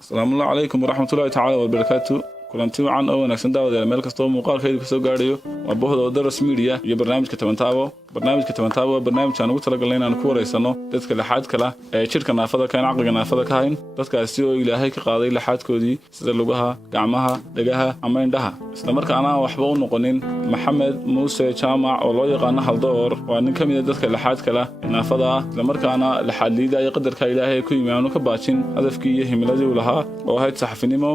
السلام عليكم ورحمة الله تعالى وبركاته. kulanti wacan oo wanaagsan daawadayaal meel kasta oo muuqaalkaydu ka soo gaadhayo waa bohda Daras Media iyo barnaamijka Tabantaabo. barnaamijka Tabantaabo waa barnaamij aan ugu talagalnay inaan ku wareysano dadka laxaad kala ee jirka naafada ka aqliga naafada ka hayn dadkaasi oo Ilaahay ka qaaday laxaadkoodii sida lugaha, gacmaha, dhagaha ama indhaha. isla markaana waxba u noqonin Maxamed Muuse Jaamac oo loo yaqaan Haldoor waa nin kamid ah dadka laxaad kala naafada isla markaana laxaad liiday qadarka Ilaahay ku yimaano ka baajin hadafkii iyo himiladii uu lahaa oo ahayd saxafinimo.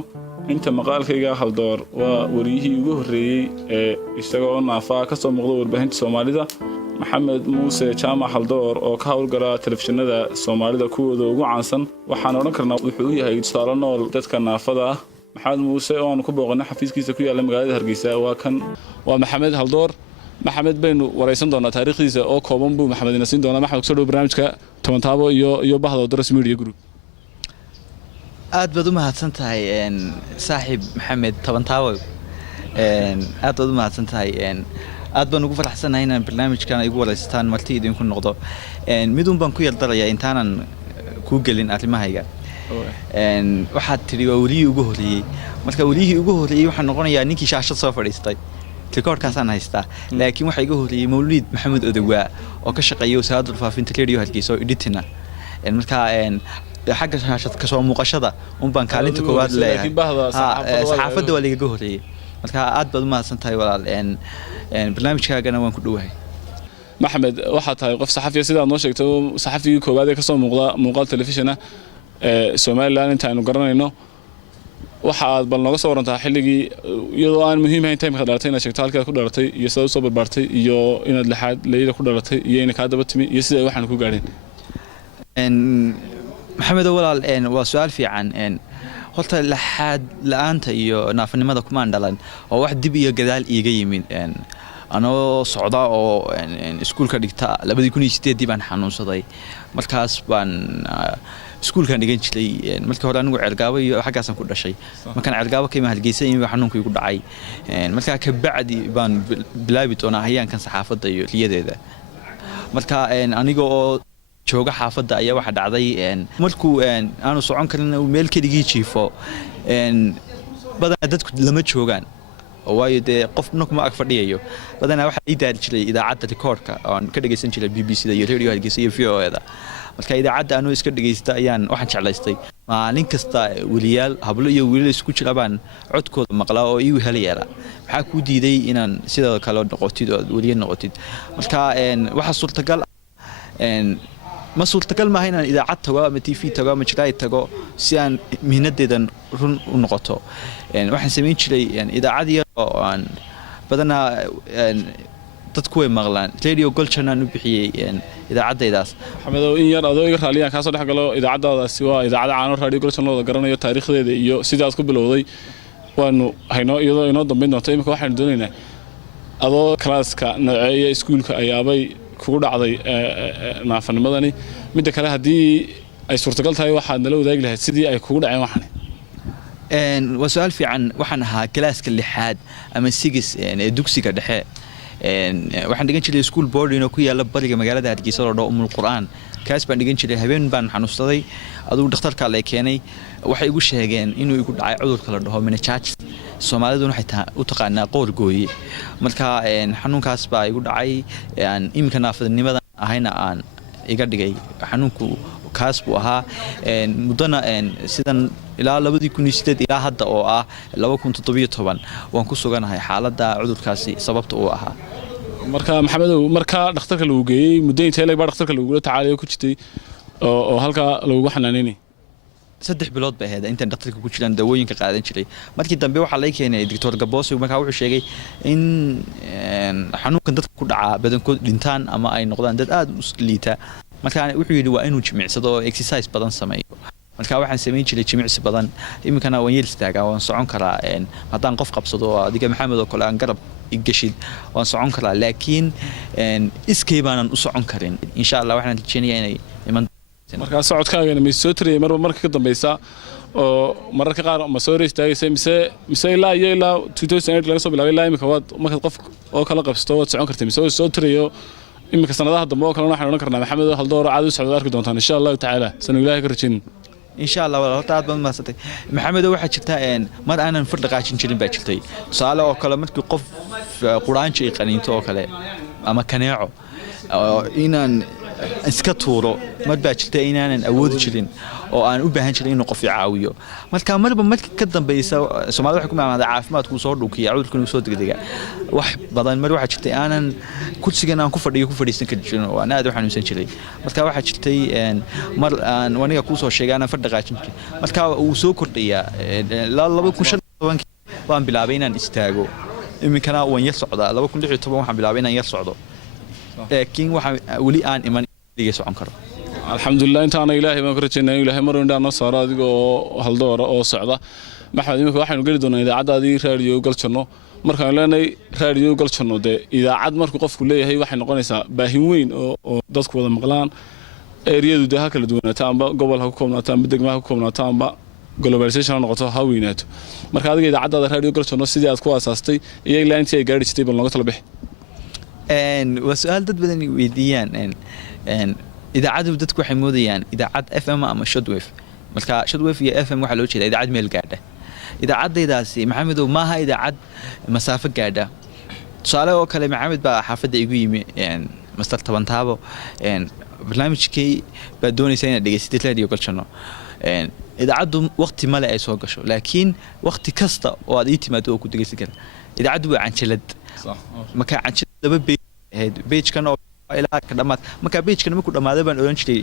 inta maqaalkayga Haldoor waa wariyihii ugu horeeyay ee isagoo naafa ka soo muuqda warbaahinta Soomaalida Maxamed Muuse Jaamac Haldoor oo ka howlgala telefishinada Soomaalida kuwooda ugu caansan waxaan oran karnaa wuxuu yahay tusaale nool dadka naafada Maxamed Muuse oo aan ku booqanay xafiiskiisa ku yaala magaalada Hargeysa waa Maxamed Haldoor. Maxamed baynu wareysan doonaa taariikhdiisa oo kooban buu Maxamed inasiin doonaa. Maxamed soo dhow barnaamijka Tabantaabo iyo bahda Daras Media Group. aad baad u mahadsan tahay saaxiib Maxamed Tabantaabo aad baad u mahadsan tahay aad baan ugu faraxsanahay inaan barnaamijkan ay ugu wareystaan marti idinku noqdo midun baan ku yardarayaa intaanan ku gelin arrimahayga waxaad tiri waa weliyii ugu horeeyay marka weliyii ugu horeeyay waxaan noqonayaa ninkii shaashad soo fadhiistay rekoorkaasaan haystaa laakiin waxa iga horeeyay Mawlid Maxamed Odawaa oo ka shaqeeya wasaaradda faafinta radio Hargeysa oo editina marka xagga shaashad ka soo muuqashada baan kaalinta koowaad leeyahay saxaafadda waa liga horeeyay marka aad baad u mahadsan tahay walaal barnaamijkaagana waan ku dhawahay. Maxamed waxa tahay qof saxafiya sida aad noo sheegtay saxafigii koowaad ee ka soo muuqda muuqaal telefishin ah Soomaaliland inta aynu garanayno waxa aad bal nooga soo warantaa xilligii iyadoo aan muhiim ahayn time ka dhalatay inaad sheegto halka ku dhalatay iyo sida soo barbaartay iyo inaad laxaad leeyda ku dhalatay iyo in ka daba timi iyo sida waxaan ku gaareen maxamed walaal waa su'aal fiican horta laxaad la'aanta iyo naafanimada kuma dhalan oo wax dib iyo gadaal iiga yimid anoo socda oo iskuulka dhigta 2008 baan xanuunsaday markaas baan iskuulkan dhigan jiray markii hore anigu Ceelgaabo iyo xaggaas ku dhashay markaan Ceelgaabo ka imaan Hargeysa iyo xanuunku igu dhacay markaa ka bacdi baan bilaabi doonaa hayaankan saxaafadda iyo riyadeeda marka aniga oo jooga xaafadda ayaa waxa dhacday markuu aanu socon karin meel keligii jiifo badan dadku lama joogaan waayo de qofna kuma ag fadhiyayo badan waxa ay daari jiray idaacadda rekoorka oo ka dhageysan jiray BBC-da iyo radio Hargeysa iyo VOA-da marka idaacadda aanu iska dhageysta ayaan waxaan jeclaystay maalin kasta waliyaal hablo iyo wiilal isku jira baan codkooda maqlaa oo iigu helayeela waxa ku diiday inaan sidoo kale noqotid oo waliyaal noqotid marka waxa suurtagal ma suurtagal ma inaan idaacad tago ama TV tago ama jiraay tago si aan mihnadeedan run u noqoto waxaan sameyn jiray idaacad yar oo aan badana dadku way maqlaan radio Golchana u bixiyay idaacadaydaas Maxamed in yar adoo iga raaliyan ka soo dhaxgalo idaacadaasi waa idaacada caano radio Golchana loo garanayo taariikhdeeda iyo sidaas ku bilowday waanu hayno iyadoo inoo dambeyn doonto imika waxaan doonaynaa adoo klaaska nooceeya iskuulka ayaabay kugu dhacday naafanimadani mid kale hadii ay suurtagal tahay waxaad nala wadaagi lahayd sidii ay kugu dhaceen waxan waa su'aal fiican waxaan ahaa klaaska 6aad ama 6 ee dugsiga dhexe waxaan dhigan jiray school boarding oo ku yaala bariga magaalada Hargeysa oo dhow Umul Quraan kaas baan dhigan jiray habeen baan xanuunsaday aduu dhakhtarka la keenay waxay igu sheegeen inuu igu dhacay cudurka la dhaho meningitis Soomaalidu waxay u taqaanaa qoor gooye marka xanuunkaas baa igu dhacay imika naafadnimada ahayna aan iga dhigay xanuunku kaas buu ahaa mudana sidan ilaa 2008 ilaa hadda oo ah 2017 waan ku suganahay xaaladda cudurkaasi sababta uu ahaa marka Maxamed marka dhakhtarka lagu geeyay muddo intee leeg baa dhakhtarka lagu tacaaliyo ku jirtay oo halka lagu xanaaneenay 3 bilood bay ahayd inta dhakhtarka ku jiraan dawooyinka qaadan jiray markii dambe waxa la keenay Dr. Gaboso markaa wuxuu sheegay in xanuunkan dadka ku dhaca badankood dhintaan ama ay noqdaan dad aad u liita markaa wuxuu yiri waa inuu jimicsado oo exercise badan sameeyo markaa waxaan sameyn jiray jimicsi badan imikana waan yeel istaagaa waan socon karaa haddaan qof qabsado adiga Maxamed oo kale aan garab igashid waan socon karaa laakiin iskay baanan u socon karin insha Allah waxaan rajeynayaa inay iman marka socodkaaga ma soo tiriyay marka ka dambaysa oo mararka qaar ma soo reestaagay mise ilaa 2008 laga soo bilaabay ilaa imika waad marka qof oo kala qabsto waad socon kartay mise soo tiriyo imika sanadaha dambe oo kale waxaan oran karnaa Maxamed Haldoor caadi u socdo arki doontaan insha Allah taala sanu Ilaahay ka rajeen insha Allah horta aad baan maasatay maxamedo waxa jirta mar aanan fardaqaajin jirin baa jirtay tusaale oo kale markii qof quraanji qaniinto oo kale ama kaneeco inaan iska tuuro mar baa jirta inaanan awoodi jirin oo aan u baahan jirin inuu qof caawiyo marba markii ka dambeeysa Soomaalidu waxay ku maamulada caafimaadku soo dhuukiya cudurkan uu soo degdega wax badan mar waxa jirtay aanan kursigan aan ku fadhiisan karin oo aan aad u xanuunsan jiray marka waxa jirtay mar aan waniga ku soo sheegay aan fardaqaajin jirin marka uu soo kordhiya 2015 waan bilaabay inaan istaago iminkana waan yar socdaa 2016 waxaan bilaabay inaan yar socdo laakiin waxa wali aan iman dhiga socon karo alxamdulillah intaana ilaahay baan ku rajaynayaa ilaahay mar indhaan noo saaro adigoo haldoora oo socda maxamed imika waxaanu geli doonaa idaacadaadii raadiyo galjarno markaan leenahay raadiyo galjarno dee idaacad markuu qofku leeyahay waxay noqonaysaa baahin weyn oo dadku wada maqlaan eeriyadu dee ha kala duwanaato amba gobol ha ku koobnaato amba degmo ha ku koobnaato amba globalization ha noqoto ha weynaato marka adiga idaacadaada raadiyo galjarno sidii aad ku aasaastay iyo ilaa intii ay gaari jirtay bal nooga tala bixi waa su'aal dad badan weydiiyaan idaacadu dadku waxay moodayaan idaacad FM ama shortwave marka shortwave iyo FM waxa loo jeedaa idaacad meel gaadha idaacadaydaasi maxamedow maaha idaacad masaafo gaadha tusaale oo kale maxamed baa xaafadda igu yimi master tabantaabo barnaamijkii baa doonaysa inaad dhegaysatid radio galjarno idaacadu waqti male ay soo gasho laakiin waqti kasta oo aad ii timaado oo ku dhegaysan kara idaacadu waa canjalad marka canjalad laba page kan oo ilaa ka dhamaad marka page-kan markuu dhamaado baan oran jiray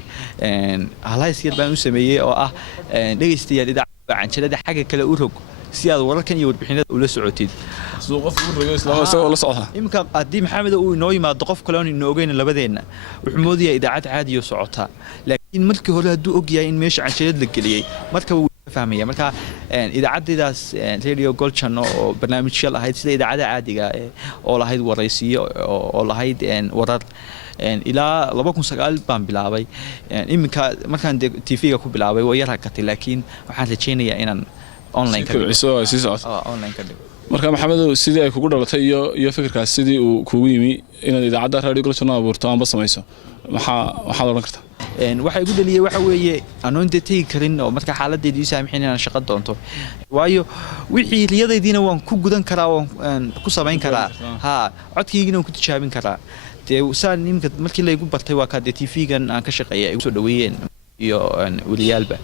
halays yar baan u sameeyay oo ah dhegaystayaal idaacada canjalada xagga kale u rog si aad wararkan iyo warbixinada ula socotid soo qof u rogo isla la socda imka hadii maxamed uu inoo yimaado qof kale oo inoo ogeyn labadeena wuxuu moodiyaa idaacad caadi oo socota laakiin markii hore haduu og yahay in meesha canjalad la geliyay marka uu fahmaya marka idaacadaas radio galjarno oo barnaamijyada ahayd sida idaacada caadiga oo lahayd waraysiyo oo lahayd warar ilaa 2009 baan bilaabay iminka markaan TV-ga ku bilaabay way yar hakatay laakiin waxaan rajaynayaa inaan online ka dhigo marka maxamedow sidii ay kugu dhalatay iyo fikirkaas sidii uu kugu yimi inaad idaacadda radio galjarno abuurto amba samayso waxaad oran kartaa waxa igu dhaliyay waxa weeye anoon tegi karin oo marka xaaladeedii saamixin inaan shaqo doonto waayo wixii riyadaydiina waan ku gudan karaa waan ku samayn karaa codkaygina waan ku tijaabin karaa dee saan nimka markii la igu bartay waa ka TV-gan aan ka shaqeeyay igu soo dhaweeyeen iyo waliyaalba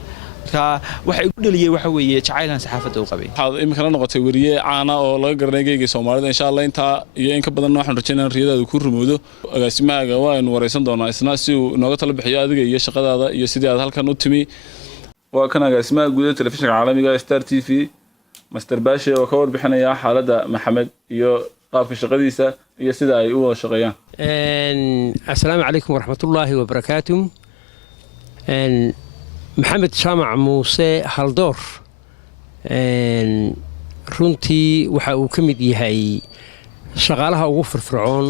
marka waxa igu dhaliyay waxa weeye jacaylan saxaafadda u qabay waxaad imika la noqotay wariye caana oo laga garanay geeyga Soomaalida insha Allah inta iyo in ka badan waxaan rajaynayaa riyadaadu ku rumoodo agaasimahaaga waan wareysan doonaa isna si uu nooga tala bixiyo adiga iyo shaqadaada iyo sidii aad halkan u timi waa kan agaasimaha guud ee telefishinka caalamiga Star TV Master Bashe oo ka warbixinaya xaaladda Maxamed iyo qaabka shaqadiisa iyo sida ay u wada shaqeeyaan assalaamu calaykum waraxmatullaahi wabarakaatuh maxamed jaamac muuse haldoor runtii waxa uu ka mid yahay shaqaalaha ugu firfircoon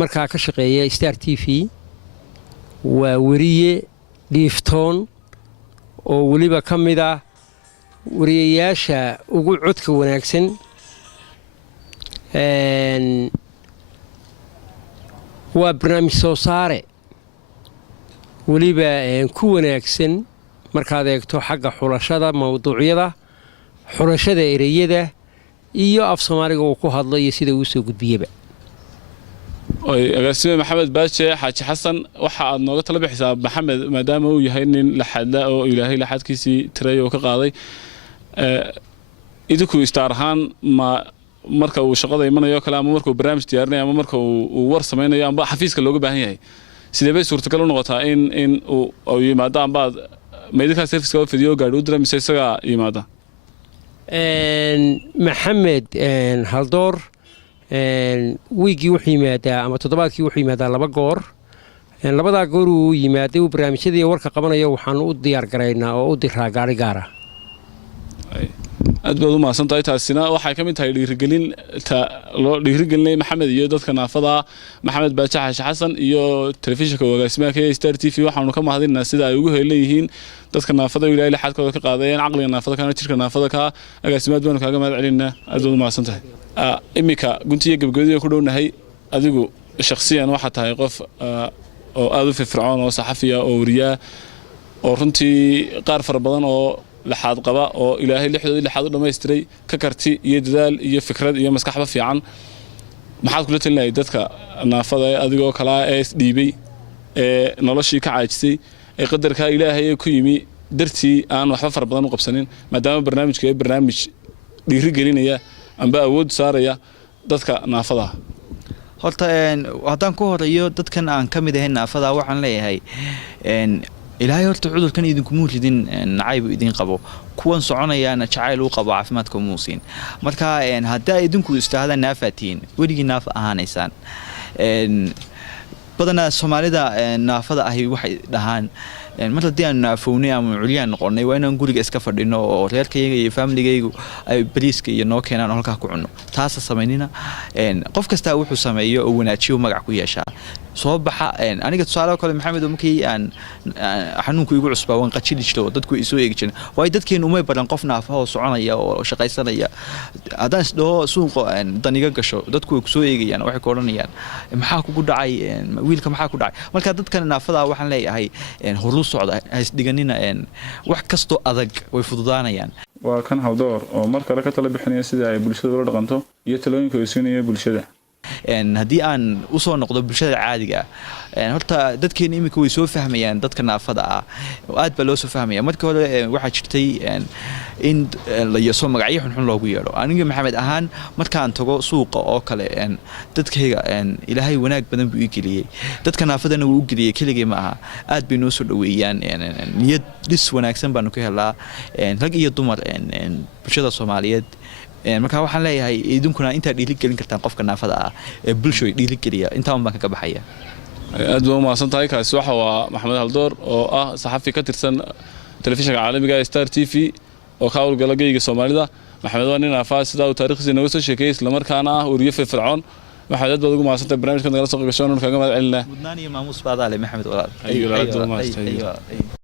markaa ka shaqeeya Star TV waa wariye dhiiftoon oo weliba ka mid ah wariyayaasha ugu codka wanaagsan waa barnaamij soo saare weliba ku wanaagsan markaad eegto xagga xulashada mawduucyada xulashada ereyada iyo af Soomaaliga uu ku hadlo iyo sida uu soo gudbiyaba agaasime maxamed baaje xaaji xasan waxa aad nooga tala bixisaa maxamed maadaama uu yahay nin la xadla oo ilaahay la xadkiisii tiray oo ka qaaday idinku istaar ahaan marka uu shaqada imanayo kale ama marka uu barnaamij diyaarinayo ama marka uu war sameynayo ama xafiiska looga baahan yahay sidee bay suurtagal u noqotaa in uu yimaado amba meydka service ka fidiyo gaadhi u diray mise isaga yimaada maxamed haldoor wiigii wuxuu yimaadaa ama toddobaadkii wuxuu yimaadaa 2 goor labadaa goor uu yimaaday uu barnaamijyadii warka qabanayo waxaan u diyaar garaynaa oo u diraa gaari gaara aad baad u mahadsantahay taasina waxay ka mid tahay loo dhiirigelinay maxamed iyo dadka naafada maxamed baaje xaashi xasan iyo telefishinka agaasimaha ka Star TV waxaanu ka mahadinaa sida ay ugu heelayeen dadka naafada ilaahay xadkooda ka qaadayeen aqliga naafada kana jirka naafada ka agaasimaad baan kaaga mahad celinaa aad baad u mahadsantahay imika guntiga gabagabada ku dhownahay adigu shakhsiyan waxa tahay qof oo aad u firfircoon oo saxafiya oo wariya oo runtii qaar fara badan oo lixaad qaba oo ilaahay lixdoodii lixaad u dhammaystiray ka karti iyo dadaal iyo fikrad iyo maskaxba fiican maxaad kula talinahay dadka naafada adigoo kala ee isdhiibay ee noloshii ka caajisay ee qadarka ilaahay ku yimi dartii aan waxba fara badan u qabsanin maadaama barnaamijka barnaamij dhiiri gelinaya amba awood saaraya dadka naafada horta haddaan ku horeeyo dadkan aan ka mid ahayn naafada waxaan leeyahay ilaahay horta cudurkan idinkuma ridin nacayb idin qabo kuwan soconayaana jacayl uu qabo caafimaadka muusiin marka haddaa idinku istaahdaan naafatiin weligii naaf ahaanaysaan badanaa Soomaalida naafada ahi waxay dhahaan mar haddii aan naafownay ama culyaan noqonnay waa inaan guriga iska fadhino oo reerkayga iyo familygaygu ay bariiska iyo noo keenaan oo halkaa ku cunno taasa samaynina qof kasta wuxuu sameeyo oo wanaajiyo magac ku yeeshaa soo baxa aniga tusaale kale maxamed markii aan xanuunku igu cusbaa waan qajili jiray oo dadku isoo eegi jireen way dadkeen umay badan qof naafa oo soconaya oo shaqaysanaya hadaan isdhaho suuqa daniga gasho dadku way ku soo eegayaan waxay ku oranayaan maxaa kugu dhacay wiilka maxaa ku dhacay marka dadkan naafada waxaan leeyahay horu socda hays dhiganina wax kasto adag way fududaanayaan waa kan Haldoor oo marka la ka tala bixinaya sida ay bulshada ula dhaqanto iyo talooyinka ay siinayaan bulshada haddii aan u soo noqdo bulshada caadiga horta dadkeena imika way soo fahmayaan dadka naafada ah aad baa loo soo fahmaya markii hore waxaa jirtay in la yeeso magacyo xun loogu yeero aniga maxamed ahaan markaan tago suuqa oo kale dadkayga ilaahay wanaag badan buu ii geliyay dadka naafadana wuu u geliyay keligay ma aha aad bay noo soo dhaweeyaan niyad dhis wanaagsan baanu ka helaa rag iyo dumar bulshada Soomaaliyeed marka waxaan leeyahay idinkuna inta dhiiri gelin kartaan qofka naafada ah ee bulshada dhiiri geliya inta aan ka baxaya aad buu maasan tahay kaasi waxa waa Maxamed Haldoor oo ah saxafi ka tirsan telefishinka caalamiga Star TV oo ka howlgala geyga Soomaalida Maxamed waa nin naafaa sida uu taariikhdiisa nooga soo sheekay isla markaana ah uriye firfircoon waxaad aad ugu maasan tahay barnaamijka nagala soo qeybgasho kaga mahad celinaa mudnaan iyo maamuus baad ale Maxamed walaal ayo